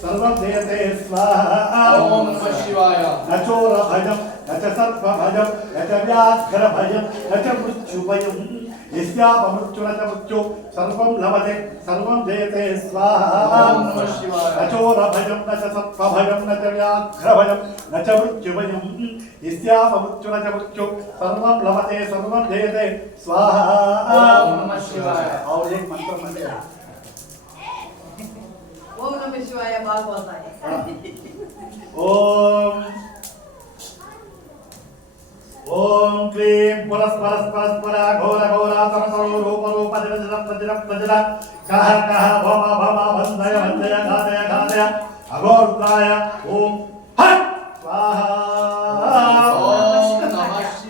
सर्वं देयते स्वाहा ॐ नमः शिवाय न चोर भजं न च सर्प भजं न च व्याघ्र भजं न च मृत्युभयं यस्यापमृत्यु न च मृत्यु सर्वं लभते सर्वं जयते स्वाहा न चोर भजं न च सर्प भजं न च व्याघ्र भजं न च मृत्युभयं यस्यापमृत्यु न च मृत्यु सर्वं लभते सर्वं जयते स्वाहा नमः शिवाय और एक मंत्र मंत्र ओम नमः शिवाय बाल बोलता है। हाँ। ओम। ओम क्लीम पुरस परस परस परा घोर घोरा समसरो रूप रूप जल जल प्रजल प्रजल कह कह भम भम बंधय बंधय घातय घातय अघोरुद्राय ओम। हट स्वाहा।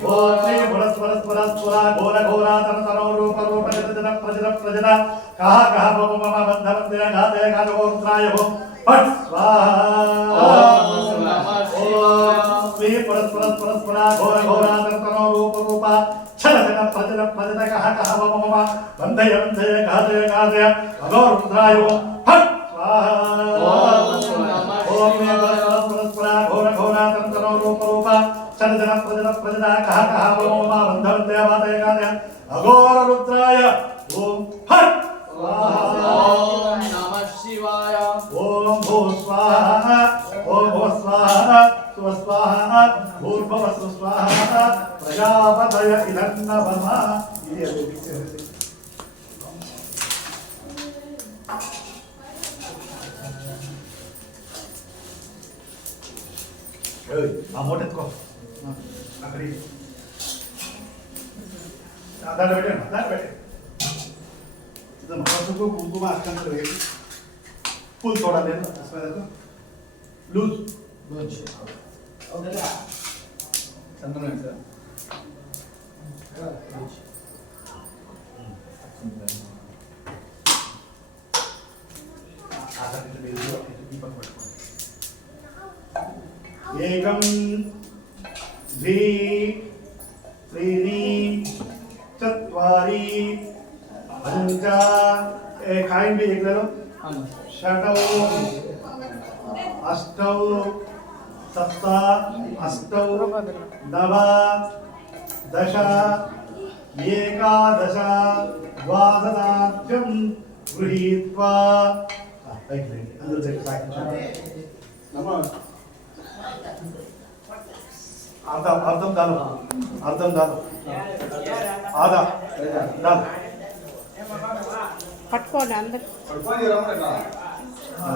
ओम श्री पुरस परस परस परा घोर घोरा समसरो रूप रूप जल जल प्रजल प्रजल కహ భమ భమ బంధ బంధయ ఘాతయ ఘాతయోరుద్రాయ ఓం హట్ స్వాహా ఓం నమ శివాయ స్వే పరస్పర పరస్పర ఘోర ఘోరాంతరో రూప రూప ఛల జన ప్రజల ప్రజల కహ కహ మమ మమ బంధయ బంధయ గాదయ గాదయ అగోరుద్రాయ హట్ స్వాహా ఓం నమ ఓం మే శివాయ. పరస్పర పరస్పర ఘోర ఘోరాంతరో రూప రూప ఛల జన ప్రజల ప్రజల కహ కహ మమ మమ బంధ బంధయ గాదయ గాదయ అఘోరుద్రాయ ఓం भूर्भवस्तु स्वाहा प्रजापतय इदन्नवमा इति अभिविच्यते Hei, mamodet kok. Nah, akri. दादा बैठे ना दादा बैठे तिथं महाराष्ट्र को कुंकुम आख्यान करेल फुल थोडा दे ना लूज लूज సంతనం సార్? ఏకం ద్వి త్రీని చత్వారి పంచ. ఖాయం బి ఎగ్లలో सप्त अष्टौ नव दश एकादश द्वादशाख्यं गृहीत्वा ఆ, పైకి లేండి. అందరూ దగ్గర సాగించండి. అర్థం అర్థం దాను అర్థం దాను ఆదా దాను పట్టుకోండి అందరు हाँ,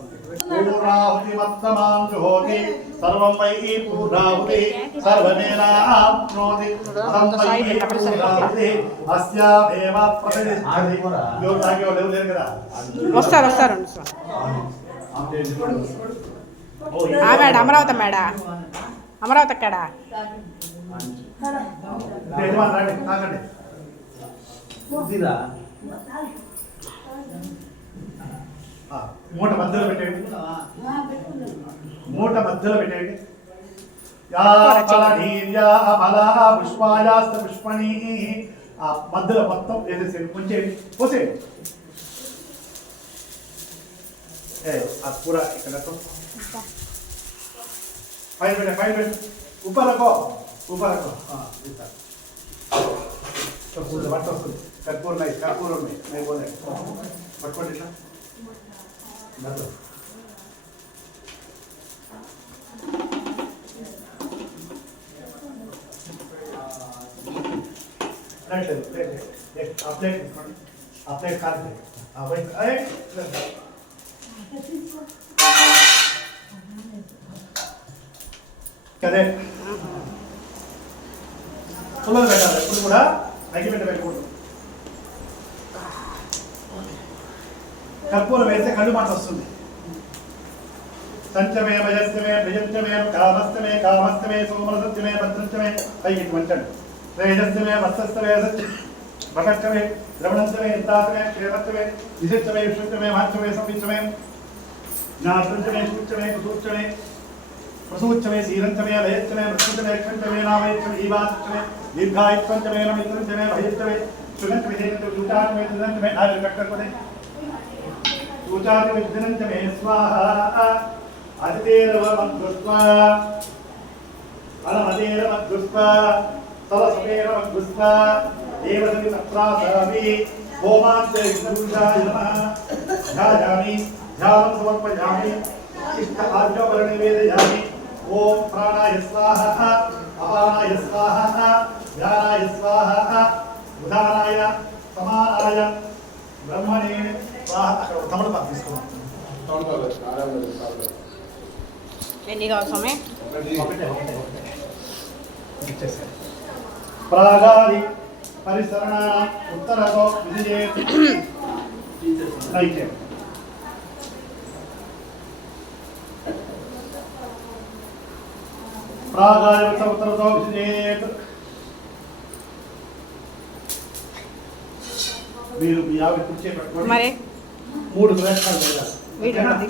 సర్వం వై పూర్ణాహుతి సర్వనేనాప్నోతి అహం వై పూర్ణాహుతి అస్యామేవ ప్రతిష్టతి ఎవరు తాగే వాళ్ళు? ఎవరు లేరు కదా? వస్తారు వస్తారు ఆ మేడ అమరావతి మేడ. అమరావతి అక్కడ రండి మూట మధ్యలో పెట్టండి మూట మధ్యలో పెట్టండి యా ఫలధీర్యా ఫలా పుష్పాయాస్త పుష్పణి ఆ మధ్యలో మొత్తం పోసేయండి. ఏ ఆ కూర ఇక్కడ. పైన పెట్టే పైన పెట్టు. ఉప్పు రకో ఉప్పు రకో ఇస్తా కర్పూర ఉన్నాయి పట్టుకోండి ఇట్లా. ప్లేట్ ప్లేట్ ప్లేట్ ఆ ప్లేట్ ఆ ప్లేట్ కాదు ప్లేట్ ఆ వైట్ అయ్యే కదే. పుల్లలు పెట్టాలి. ఎప్పుడు కూడా అగ్గి పెట్ట పెట్టకూడదు. కర్పూరం వేస్తే కళ్ళు మాట వస్తుంది. సంచమే భయస్యమే భయస్యమే కామస్తమే కామస్తమే సోమరసత్యమే భద్రత్యమే పైకి ఇటు వంచండి. శ్రేయస్యమే వత్సస్యమే సత్య భగత్యమే ఇంతాసమే క్షేమస్యమే విశిష్టమే విశిష్టమే మహత్యమే సంవిచ్చమే జ్ఞాతంచమే సూచ్యమే కుసూచ్యమే ప్రసూచ్యమే శీలంచమే లయత్యమే మృత్యుంచమే క్షంచమే నామయచ్చమే ఈవాచమే దీర్ఘాయుత్వంచమే నమిత్రంచమే భయత్యమే సుగంచమే జయంచమే చూచాచమే దుదంచమే నాలుగు కట్టకపోతే చూచాచమే దుదంచమే స్వాహ. అతిథేరవమద్గుస్వా అనమదేరమద్గుస్వా సరసమేరమద్గుస్వా దేవసమి తత్రాసామి హోమాంతే విష్ణుషాయ నమః. ధ్యాయామి ధ్యానం సమర్పయామి. ఇష్ట ఆజ్ఞాపర నివేదయామి. ఓం ప్రాణాయ స్వాహ. అపానాయ అక్కడ తమలపాకు తీసుకోండి ఎన్ని కావసమే ప్రాగాది పరిసరణ ఉత్తరతో నైత్యం ప్రాగాది ఉత్తరతో విజయేత్ మీరు ఆవిడ కుర్చీ పెట్టుకోండి మూడు తిరగండి.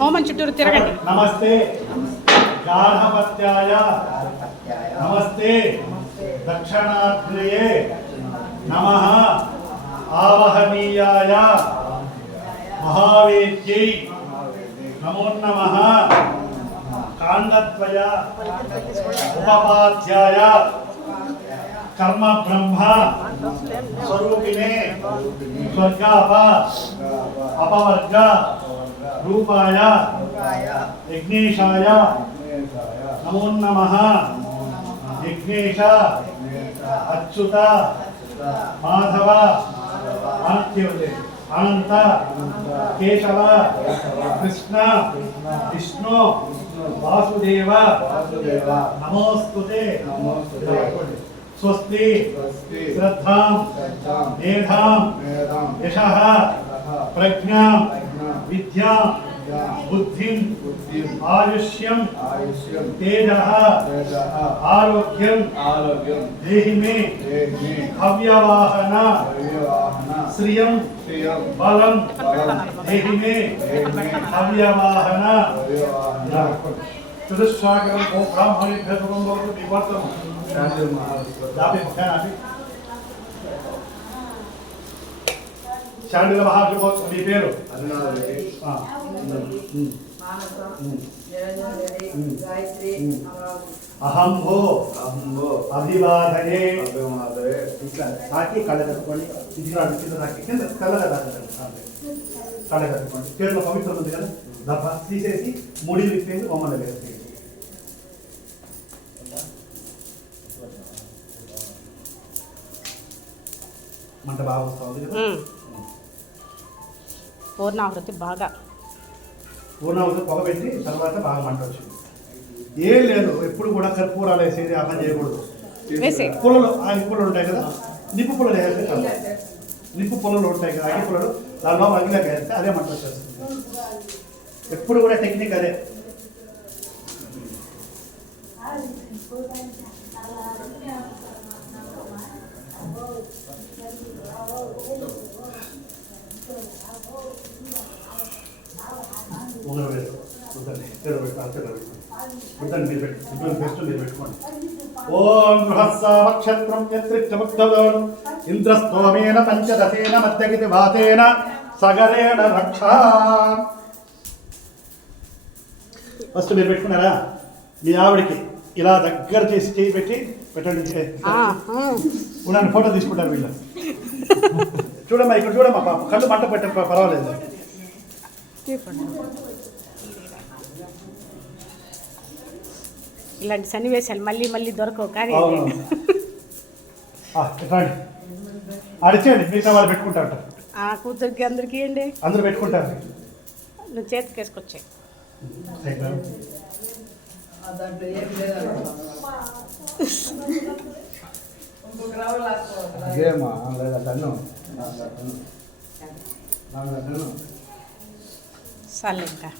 హోమన్ చుట్టూరు తిరగండి. నమస్తే. గార్హపత్యాయ నమస్తే. దక్షిణాగ్రయే నమ. ఆవహనీయాయ. మహావేద్యై. नमोन्नमः काण्डद्वय। उपपाध्याय। कर्म ब्रह्म। स्वरूपिणे। स्वर्गाप। अपवर्ग। रूपाय। नमो नम। यज्ञेश। अच्युत। माधव। आनत्यवदे అనంత కేశవ కృష్ణ విష్ణు వాసుదేవ నమోస్తుతే స్వస్తి శ్రద్ధాం మేధాం యశః ప్రజ్ఞాం విద్యాం బుద్ధిం ఆయుష్యం తేజ ఆరోగ్యం ఆరోగ్యం దేహి మే హవ్యవాహన శ్రియం బలం దేహి మే హవ్యవాహన చతుస్సాగరం ఓ బ్రాహ్మణేభ్య శుభం భవతు వివర్తం దాపి ముఖ్యాన్ని ఆపి శాండిల మహాశుభోత్సవం మీ పేరు ఆ. ఉమ్. మానస ఉమ్. నిరంజన రెడ్డి ఉమ్. గాయత్రి ఉమ్. అమరావతి అహం భో అభివాదనే. ఇట్లా తాకి కళ్ళ కట్టుకోండి. ఇది రాదు కింద తాకి కింద కళ్ళగా తాకండి కళ్ళ కట్టుకోండి. చేతిలో పవిత్రం ఉంది కదా? దప్ప తీసేసి ముడి విప్పేసి బొమ్మ దగ్గర వేసేయండి. మంట బాగా వస్తా ఉంది కదా? ఉమ్. పూర్ణాహృతి బాగా. పూర్ణావతి పొగ పెట్టి తర్వాత బాగా మంట వచ్చింది. ఏం లేదు ఎప్పుడు కూడా కర్పూరాలు వేసేది అర్థం చేయకూడదు. వేసే. పుల్లలు ఆ పుల్లలు ఉంటాయి కదా నిప్పు పుల్లలు వేస్తే చాలు. నిప్పు పుల్లలు ఉంటాయి కదా అగ్గి పుల్లలు దానిలో అగ్గిలోకి వేస్తే అదే మంట వచ్చేస్తుంది ఎప్పుడు కూడా టెక్నిక్ అదే. ఉంగరం వేసుకో వద్దండి తెర మీరు బెస్ట్ మీరు పెట్టుకోండి. ఓం యత్రిచ్చముక్తదోను ఇంద్రస్తోమేన పంచదశేన మధ్యగితి వాతేన సగరేణ రక్ష. ఫస్ట్ మీరు పెట్టుకున్నారా? మీ ఆవిడకి ఇలా దగ్గర చేసి చేయి పెట్టి పెట్టండి. ఉన్నాను ఫోటో తీసుకుంటారు వీళ్ళు. చూడమ్మా ఇక్కడ చూడమ్మా పాప. కళ్ళు మంట పెట్ట పర్వాలేదు. ఇలాంటి సన్నివేశాలు మళ్ళీ మళ్ళీ దొరకవు కానీ ఆ, ఇట్లా రండి. అడిచేయండి మిగతా వాళ్ళు పెట్టుకుంటారు ఆ కూతురికి అందరికీ ఏంటి అందరూ పెట్టుకుంటారు. నువ్వు చేతికి వేసుకొచ్చాయి. అదేమా? లేదా ఇంకా.